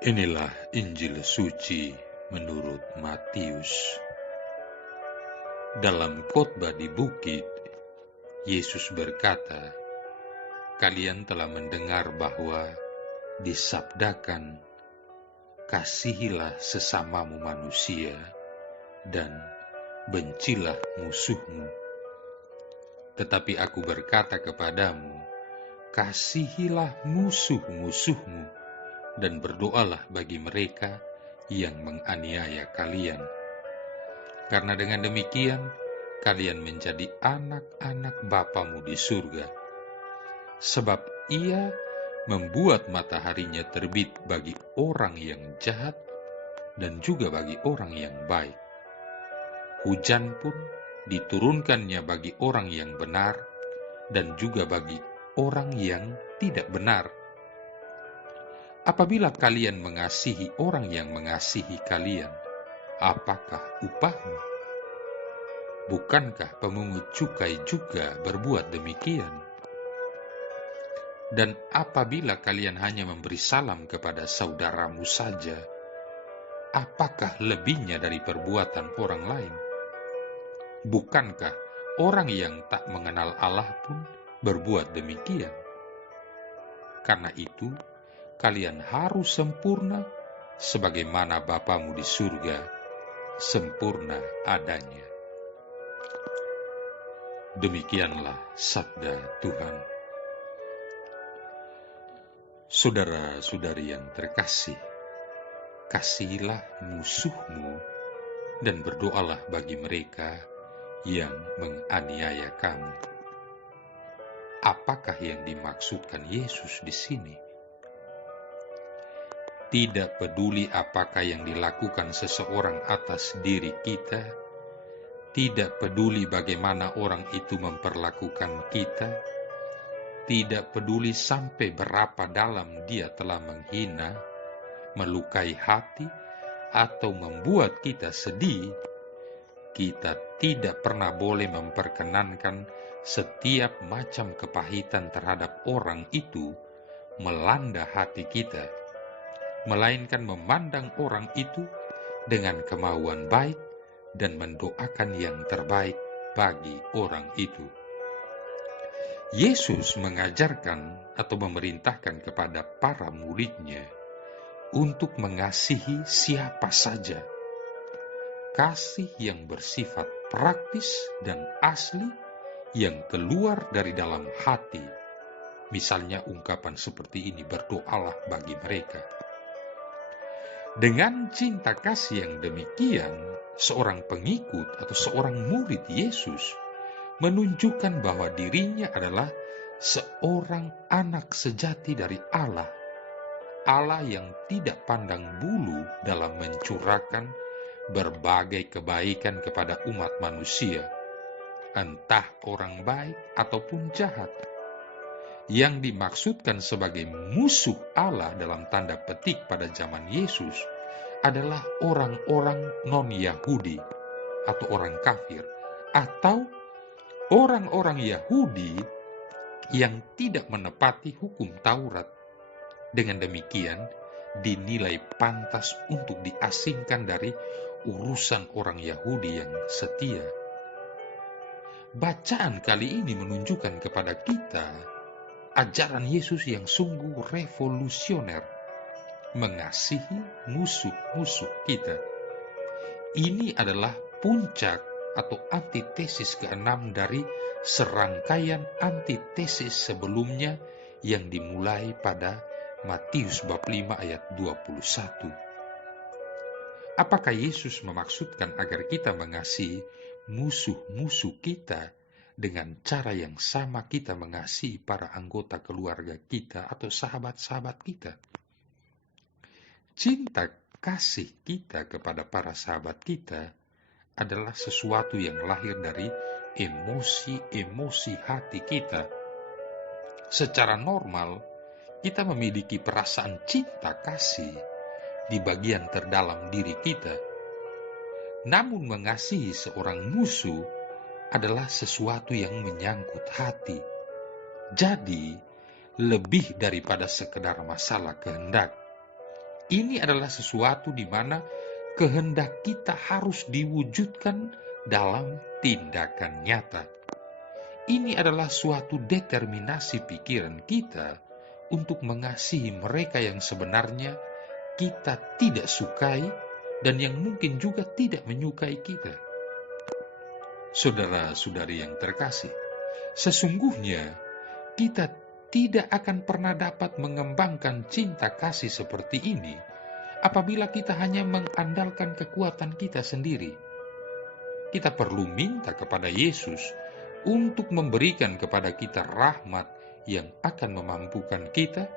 Inilah Injil suci menurut Matius. Dalam khotbah di bukit, Yesus berkata, "Kalian telah mendengar bahwa disabdakan, kasihilah sesamamu manusia dan bencilah musuhmu. Tetapi aku berkata kepadamu, kasihilah musuh-musuhmu dan berdoalah bagi mereka yang menganiaya kalian. Karena dengan demikian, kalian menjadi anak-anak Bapamu di surga. Sebab Ia membuat mataharinya terbit bagi orang yang jahat dan juga bagi orang yang baik. Hujan pun diturunkannya bagi orang yang benar dan juga bagi orang yang tidak benar. Apabila kalian mengasihi orang yang mengasihi kalian, apakah upahmu? Bukankah pemungut cukai juga berbuat demikian? Dan apabila kalian hanya memberi salam kepada saudaramu saja, apakah lebihnya dari perbuatan orang lain? Bukankah orang yang tak mengenal Allah pun berbuat demikian? Karena itu, kalian harus sempurna sebagaimana Bapamu di surga sempurna adanya." Demikianlah sabda Tuhan. Saudara-saudari yang terkasih, kasihilah musuhmu dan berdoalah bagi mereka yang menganiaya kamu. Apakah yang dimaksudkan Yesus di sini? Tidak peduli apakah yang dilakukan seseorang atas diri kita, tidak peduli bagaimana orang itu memperlakukan kita, tidak peduli sampai berapa dalam dia telah menghina, melukai hati, atau membuat kita sedih, kita tidak pernah boleh memperkenankan setiap macam kepahitan terhadap orang itu melanda hati kita, melainkan memandang orang itu dengan kemauan baik dan mendoakan yang terbaik bagi orang itu. Yesus mengajarkan atau memerintahkan kepada para muridnya untuk mengasihi siapa saja. Kasih yang bersifat praktis dan asli yang keluar dari dalam hati. Misalnya ungkapan seperti ini, berdoalah bagi mereka. Dengan cinta kasih yang demikian, seorang pengikut atau seorang murid Yesus menunjukkan bahwa dirinya adalah seorang anak sejati dari Allah. Allah yang tidak pandang bulu dalam mencurahkan berbagai kebaikan kepada umat manusia, entah orang baik ataupun jahat. Yang dimaksudkan sebagai musuh Allah dalam tanda petik pada zaman Yesus adalah orang-orang non-Yahudi atau orang kafir, atau orang-orang Yahudi yang tidak menepati hukum Taurat. Dengan demikian, dinilai pantas untuk diasingkan dari urusan orang Yahudi yang setia. Bacaan kali ini menunjukkan kepada kita ajaran Yesus yang sungguh revolusioner, mengasihi musuh-musuh kita. Ini adalah puncak atau antitesis keenam dari serangkaian antitesis sebelumnya yang dimulai pada Matius bab 5 ayat 21. Apakah Yesus memaksudkan agar kita mengasihi musuh-musuh kita dengan cara yang sama kita mengasihi para anggota keluarga kita atau sahabat-sahabat kita? Cinta kasih kita kepada para sahabat kita adalah sesuatu yang lahir dari emosi-emosi hati kita. Secara normal, kita memiliki perasaan cinta kasih di bagian terdalam diri kita. Namun mengasihi seorang musuh adalah sesuatu yang menyangkut hati. Jadi, lebih daripada sekedar masalah kehendak. Ini adalah sesuatu di mana kehendak kita harus diwujudkan dalam tindakan nyata. Ini adalah suatu determinasi pikiran kita untuk mengasihi mereka yang sebenarnya kita tidak sukai dan yang mungkin juga tidak menyukai kita. Saudara-saudari yang terkasih, sesungguhnya kita tidak akan pernah dapat mengembangkan cinta kasih seperti ini apabila kita hanya mengandalkan kekuatan kita sendiri. Kita perlu minta kepada Yesus untuk memberikan kepada kita rahmat yang akan memampukan kita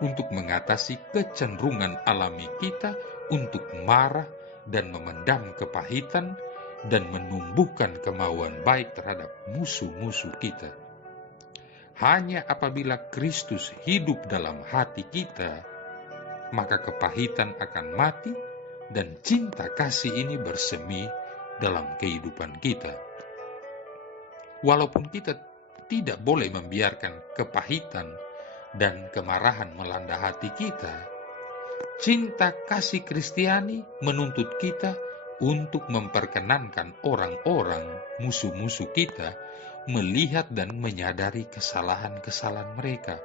untuk mengatasi kecenderungan alami kita untuk marah dan memendam kepahitan dan menumbuhkan kemauan baik terhadap musuh-musuh kita. Hanya apabila Kristus hidup dalam hati kita, maka kepahitan akan mati dan cinta kasih ini bersemi dalam kehidupan kita. Walaupun kita tidak boleh membiarkan kepahitan dan kemarahan melanda hati kita, cinta kasih Kristiani menuntut kita untuk memperkenankan orang-orang musuh-musuh kita melihat dan menyadari kesalahan-kesalahan mereka.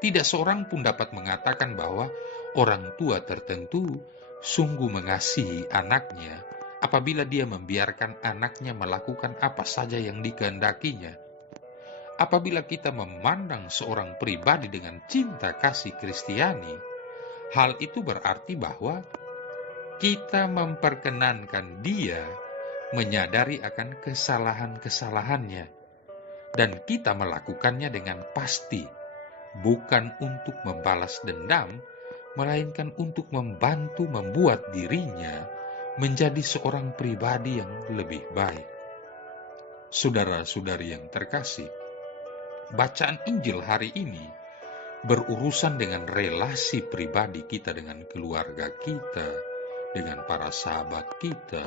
Tidak seorang pun dapat mengatakan bahwa orang tua tertentu sungguh mengasihi anaknya apabila dia membiarkan anaknya melakukan apa saja yang dikehendakinya. Apabila kita memandang seorang pribadi dengan cinta kasih Kristiani, hal itu berarti bahwa kita memperkenankan dia menyadari akan kesalahan-kesalahannya, dan kita melakukannya dengan pasti, bukan untuk membalas dendam, melainkan untuk membantu membuat dirinya menjadi seorang pribadi yang lebih baik. Saudara-saudari yang terkasih, bacaan Injil hari ini berurusan dengan relasi pribadi kita dengan keluarga kita, dengan para sahabat kita,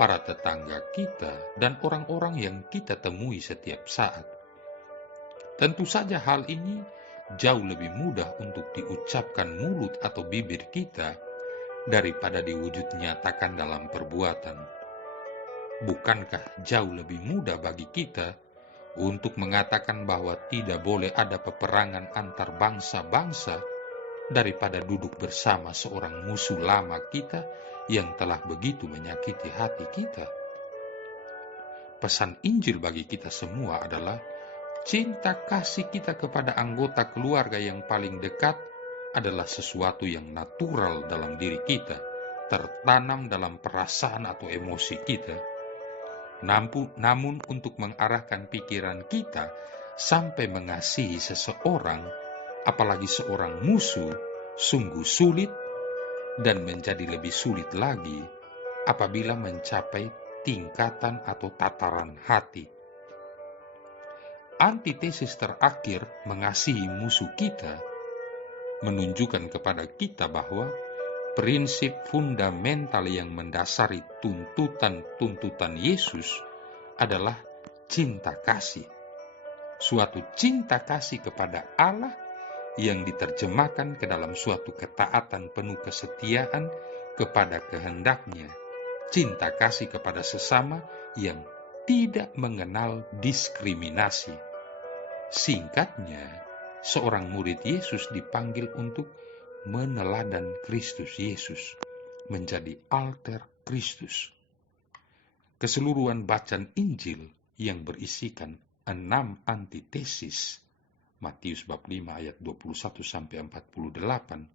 para tetangga kita, dan orang-orang yang kita temui setiap saat. Tentu saja hal ini jauh lebih mudah untuk diucapkan mulut atau bibir kita daripada diwujud nyatakan dalam perbuatan. Bukankah jauh lebih mudah bagi kita untuk mengatakan bahwa tidak boleh ada peperangan antar bangsa-bangsa daripada duduk bersama seorang musuh lama kita yang telah begitu menyakiti hati kita? Pesan Injil bagi kita semua adalah cinta kasih kita kepada anggota keluarga yang paling dekat adalah sesuatu yang natural dalam diri kita, tertanam dalam perasaan atau emosi kita. Namun untuk mengarahkan pikiran kita sampai mengasihi seseorang, apalagi seorang musuh, sungguh sulit dan menjadi lebih sulit lagi apabila mencapai tingkatan atau tataran hati. Antitesis terakhir mengasihi musuh kita menunjukkan kepada kita bahwa prinsip fundamental yang mendasari tuntutan-tuntutan Yesus adalah cinta kasih. Suatu cinta kasih kepada Allah yang diterjemahkan ke dalam suatu ketaatan penuh kesetiaan kepada kehendaknya, cinta kasih kepada sesama yang tidak mengenal diskriminasi. Singkatnya, seorang murid Yesus dipanggil untuk meneladan Kristus Yesus, menjadi alter Kristus. Keseluruhan bacaan Injil yang berisikan 6 antitesis, Matius bab 5 ayat 21-48,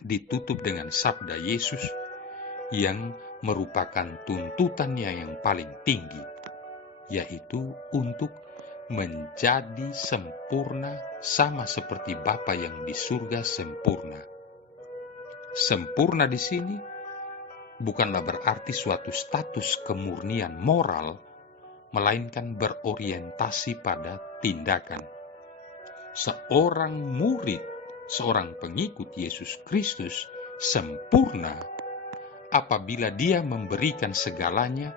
ditutup dengan sabda Yesus yang merupakan tuntutannya yang paling tinggi, yaitu untuk menjadi sempurna sama seperti Bapa yang di surga sempurna. Sempurna di sini bukanlah berarti suatu status kemurnian moral, melainkan berorientasi pada tindakan. Seorang murid, seorang pengikut Yesus Kristus sempurna apabila dia memberikan segalanya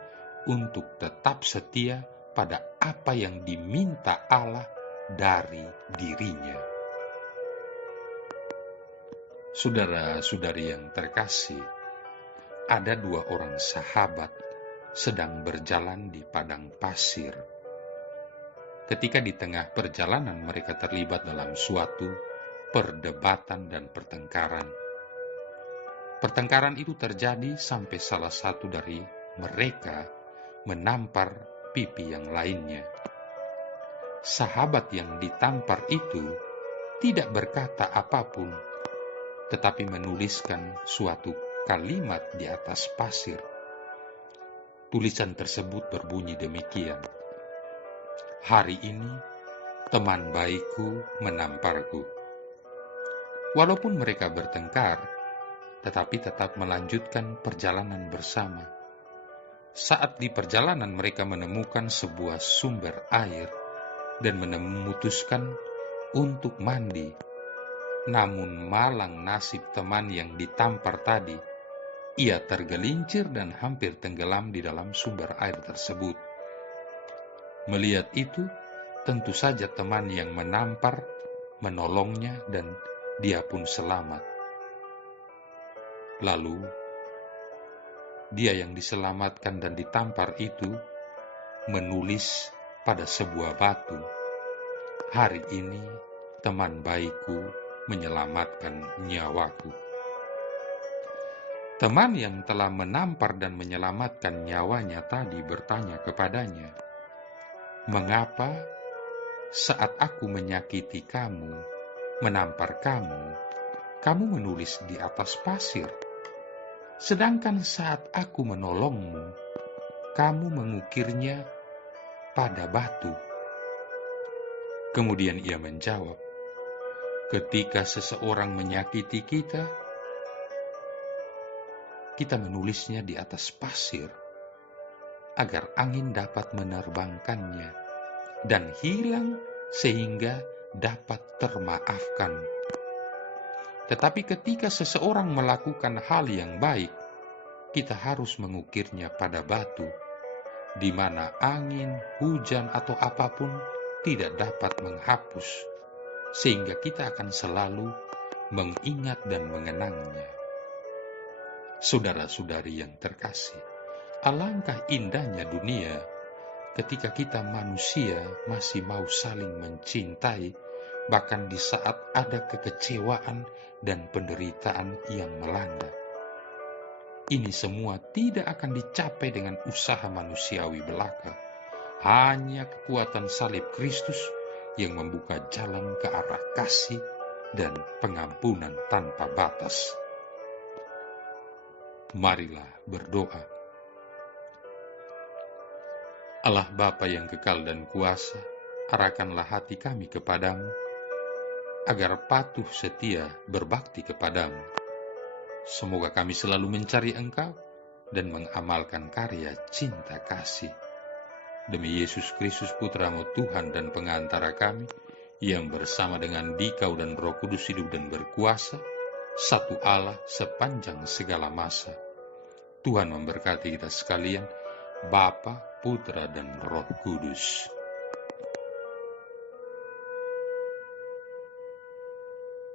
untuk tetap setia pada apa yang diminta Allah dari dirinya. Saudara-saudari yang terkasih, ada dua orang sahabat sedang berjalan di padang pasir. Ketika di tengah perjalanan mereka terlibat dalam suatu perdebatan dan pertengkaran. Pertengkaran itu terjadi sampai salah satu dari mereka menampar pipi yang lainnya. Sahabat yang ditampar itu tidak berkata apapun, tetapi menuliskan suatu kalimat di atas pasir. Tulisan tersebut berbunyi demikian: "Hari ini teman baikku menamparku." Walaupun mereka bertengkar, tetapi tetap melanjutkan perjalanan bersama. Saat di perjalanan mereka menemukan sebuah sumber air dan memutuskan untuk mandi. Namun malang nasib teman yang ditampar tadi. Ia tergelincir dan hampir tenggelam di dalam sumber air tersebut. Melihat itu, tentu saja teman yang menampar menolongnya dan dia pun selamat. Lalu, dia yang diselamatkan dan ditampar itu menulis pada sebuah batu, "Hari ini teman baikku menyelamatkan nyawaku." Teman yang telah menampar dan menyelamatkan nyawanya tadi bertanya kepadanya, "Mengapa saat aku menyakiti kamu, menampar kamu, kamu menulis di atas pasir? Sedangkan saat aku menolongmu, kamu mengukirnya pada batu?" Kemudian ia menjawab, "Ketika seseorang menyakiti kita, kita menulisnya di atas pasir, agar angin dapat menerbangkannya dan hilang sehingga dapat termaafkan. Tetapi ketika seseorang melakukan hal yang baik, kita harus mengukirnya pada batu, di mana angin, hujan, atau apapun tidak dapat menghapus, sehingga kita akan selalu mengingat dan mengenangnya." Saudara-saudari yang terkasih, alangkah indahnya dunia ketika kita manusia masih mau saling mencintai, bahkan di saat ada kekecewaan dan penderitaan yang melanda. Ini semua tidak akan dicapai dengan usaha manusiawi belaka. Hanya kekuatan salib Kristus yang membuka jalan ke arah kasih dan pengampunan tanpa batas. Marilah berdoa. Allah Bapa yang kekal dan kuasa, arahkanlah hati kami kepadamu, agar patuh setia berbakti kepadamu. Semoga kami selalu mencari Engkau dan mengamalkan karya cinta kasih. Demi Yesus Kristus Putra-Mu Tuhan dan pengantara kami, yang bersama dengan Dikau dan Roh Kudus hidup dan berkuasa, satu Allah sepanjang segala masa. Tuhan memberkati kita sekalian, Bapa, Putra, dan Roh Kudus.